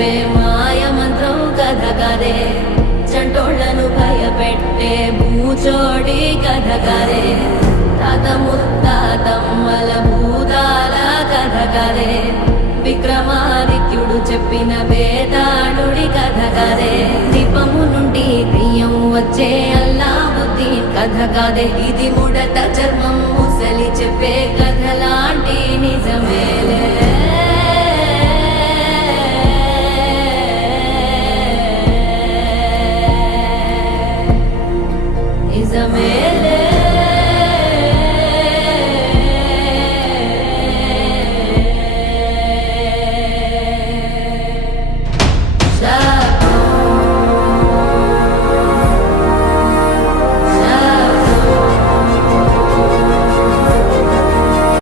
చెప్పే మాయ మంత్రం కథ కదే, చంటోళ్లను భయపెట్టే భూచోడి కథ కదే, తాత ముత్తాతమ్మల భూతాల కథ కదే, విక్రమాదిత్యుడు చెప్పిన వేదాళుడి కథ కదే, దీపము నుండి బియ్యం వచ్చే అల్లావుద్దీన్ కథ కదే, ఇది ముడత చర్మం ముసలి చెప్పే కథ